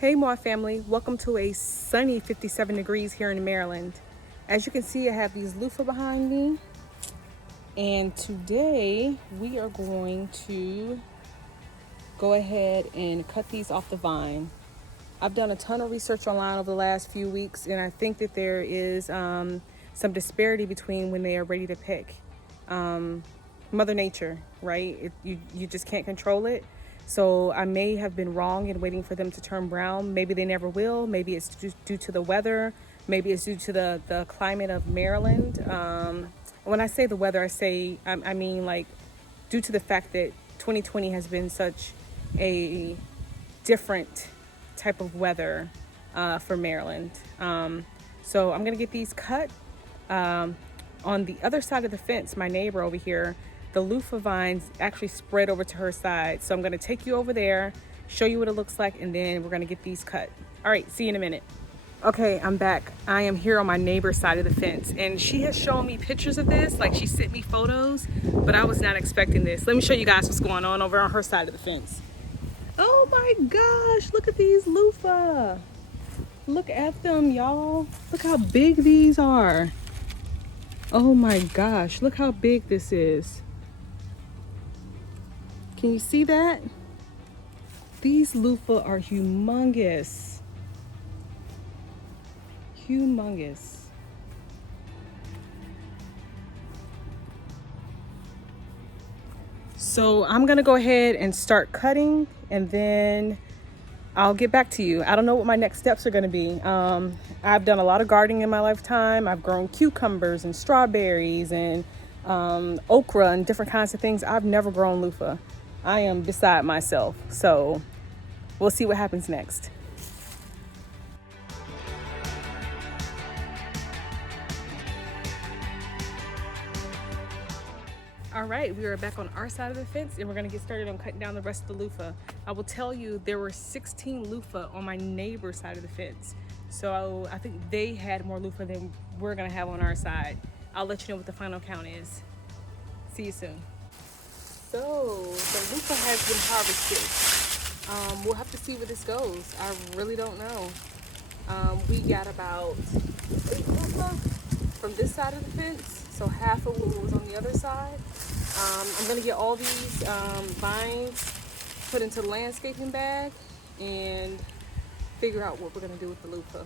Hey MawAhh family, welcome to a sunny 57 degrees here in Maryland. As you can see, I have these loofah behind me, and today we are going to go ahead and cut these off the vine. I've done a ton of research online over the last few weeks, and I think that there is some disparity between when they are ready to pick. Mother Nature, right? You just can't control it. So I may have been wrong in waiting for them to turn brown. Maybe they never will. Maybe it's due to the weather. Maybe it's due to the climate of Maryland. When I say the weather, I mean like due to the fact that 2020 has been such a different type of weather for Maryland. So I'm gonna get these cut. On the other side of the fence, my neighbor over here, the loofah vines actually spread over to her side. So I'm gonna take you over there, show you what it looks like, and then we're gonna get these cut. All right, see you in a minute. Okay, I'm back. I am here on my neighbor's side of the fence, and she has shown me pictures of this, like she sent me photos, but I was not expecting this. Let me show you guys what's going on over on her side of the fence. Oh my gosh, look at these loofah. Look at them, y'all. Look how big these are. Oh my gosh, look how big this is. Can you see that? These loofah are humongous. Humongous. So I'm gonna go ahead and start cutting, and then I'll get back to you. I don't know what my next steps are gonna be. I've done a lot of gardening in my lifetime. I've grown cucumbers and strawberries and okra and different kinds of things. I've never grown loofah. I am beside myself. So we'll see what happens next. All right, we are back on our side of the fence, and we're gonna get started on cutting down the rest of the loofah. I will tell you, there were 16 loofah on my neighbor's side of the fence. So I think they had more loofah than we're gonna have on our side. I'll let you know what the final count is. See you soon. So the loofah has been harvested. We'll have to see where this goes. I really don't know. We got about 8 loofah from this side of the fence, so half of what was on the other side. I'm gonna get all these vines put into the landscaping bag and figure out what we're gonna do with the loofah.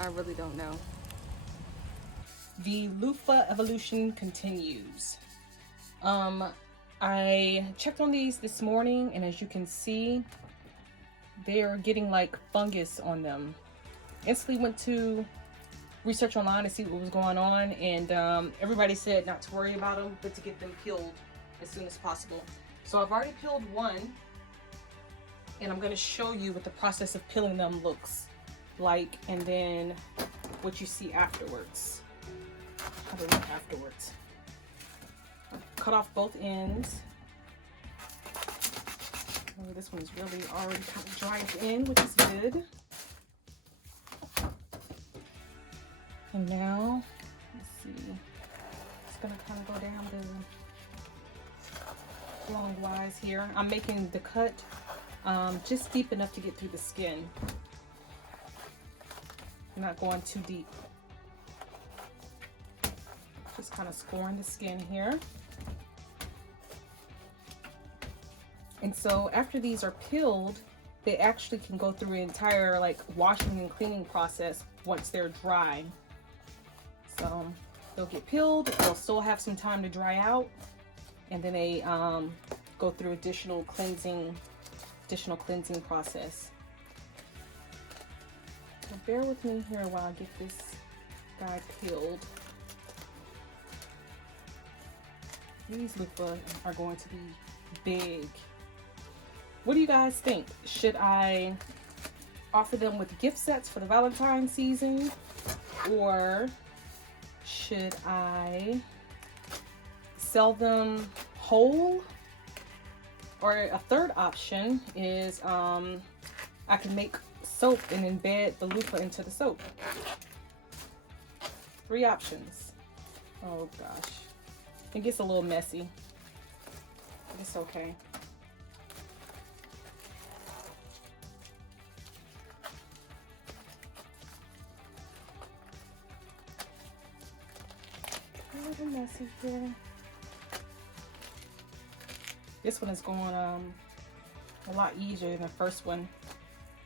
I really don't know. The loofah evolution continues. I checked on these this morning, and as you can see, they're getting like fungus on them. Instantly went to research online to see what was going on, and everybody said not to worry about them, but to get them peeled as soon as possible. So I've already peeled one, and I'm going to show you what the process of peeling them looks like, and then what you see afterwards. How they look afterwards. Cut off both ends. Oh, this one's really already kind of dried in, which is good. And now, let's see, it's gonna kind of go down the long wise here. I'm making the cut just deep enough to get through the skin. I'm not going too deep. Just kind of scoring the skin here. And so after these are peeled, they actually can go through an entire like washing and cleaning process once they're dry. So they'll get peeled, they'll still have some time to dry out, and then they go through additional cleansing process. So bear with me here while I get this guy peeled. These loofah are going to be big. What do you guys think? Should I offer them with gift sets for the Valentine's season, or should I sell them whole? Or a third option is I can make soap and embed the loofah into the soap. 3 options. Oh gosh, it gets a little messy. It's okay. little messy here. This one is going a lot easier than the first one.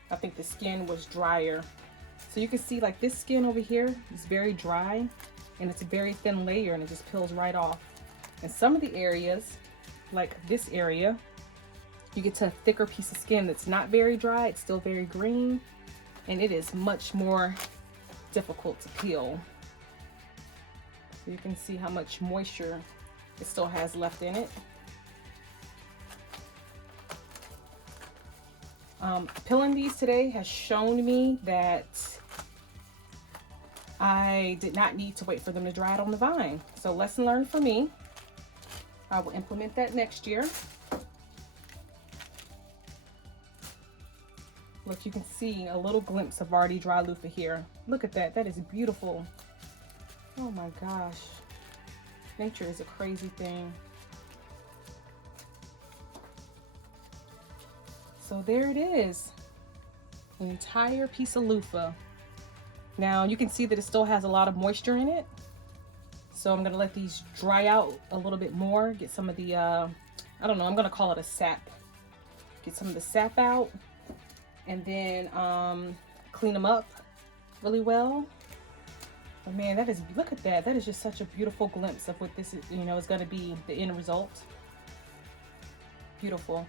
I think the skin was drier. So you can see like this skin over here is very dry and it's a very thin layer and it just peels right off. And some of the areas, like this area, you get to a thicker piece of skin that's not very dry, it's still very green, and it is much more difficult to peel. So you can see how much moisture it still has left in it. Peeling these today has shown me that I did not need to wait for them to dry out on the vine. So lesson learned for me. I will implement that next year. Look, you can see a little glimpse of already dry loofah here. Look at that, that is beautiful. Oh my gosh, nature is a crazy thing. So there it is, an entire piece of loofah. Now you can see that it still has a lot of moisture in it. So I'm gonna let these dry out a little bit more, get some of the, I don't know, I'm gonna call it a sap. Get some of the sap out and then clean them up really well. But man, that is, look at that. That is just such a beautiful glimpse of what this is, you know, is gonna be the end result. Beautiful.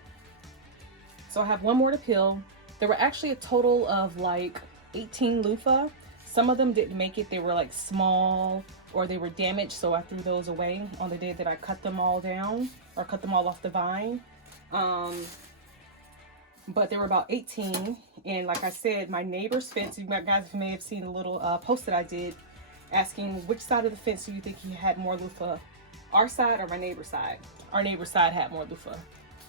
So I have one more to peel. There were actually a total of like 18 loofah. Some of them didn't make it. They were like small or they were damaged. So I threw those away on the day that I cut them all down or cut them all off the vine. But there were about 18. And like I said, my neighbor's fence, you guys may have seen a little post that I did asking which side of the fence do you think he had more loofah, our side or my neighbor's side? Our neighbor's side had more loofah.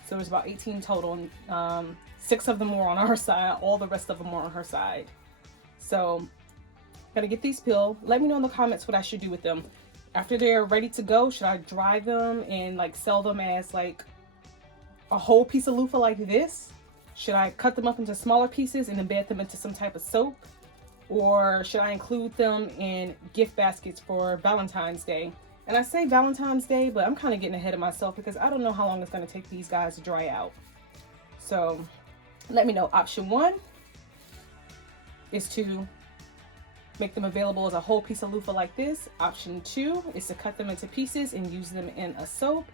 So there's about 18 total, and 6 of them were on our side, all the rest of them were on her side. So, gotta get these peeled. Let me know in the comments what I should do with them. After they're ready to go, should I dry them and like sell them as like a whole piece of loofah like this? Should I cut them up into smaller pieces and embed them into some type of soap? Or should I include them in gift baskets for Valentine's Day? And I say Valentine's Day, but I'm kind of getting ahead of myself because I don't know how long it's going to take these guys to dry out. So let me know. Option 1 is to make them available as a whole piece of loofah like this. Option 2 is to cut them into pieces and use them in a soap.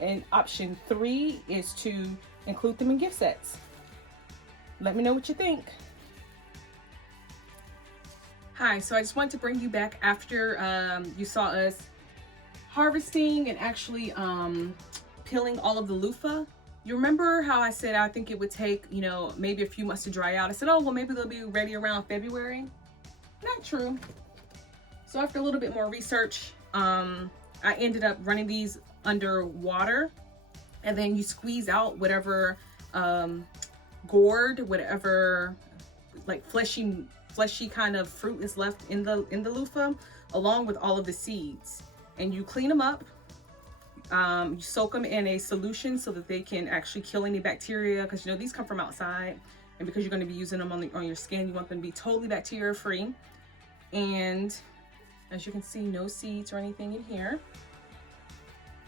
And option 3 is to include them in gift sets. Let me know what you think. Hi, so I just wanted to bring you back after you saw us harvesting and actually peeling all of the loofah. You remember how I said I think it would take, you know, maybe a few months to dry out? I said, oh, well, maybe they'll be ready around February. Not true. So after a little bit more research, I ended up running these under water, and then you squeeze out whatever gourd, whatever like fleshy kind of fruit is left in the loofah, along with all of the seeds. And you clean them up. You soak them in a solution so that they can actually kill any bacteria, because you know these come from outside, and because you're going to be using them on your skin, you want them to be totally bacteria free. And as you can see, no seeds or anything in here,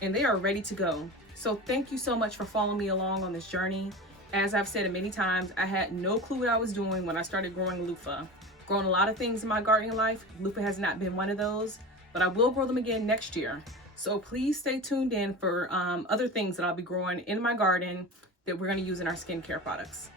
and they are ready to go. So thank you so much for following me along on this journey. As I've said many times, I had no clue what I was doing when I started growing loofah. Grown a lot of things in my gardening life. Loofah has not been one of those, but I will grow them again next year. So please stay tuned in for other things that I'll be growing in my garden that we're going to use in our skincare products.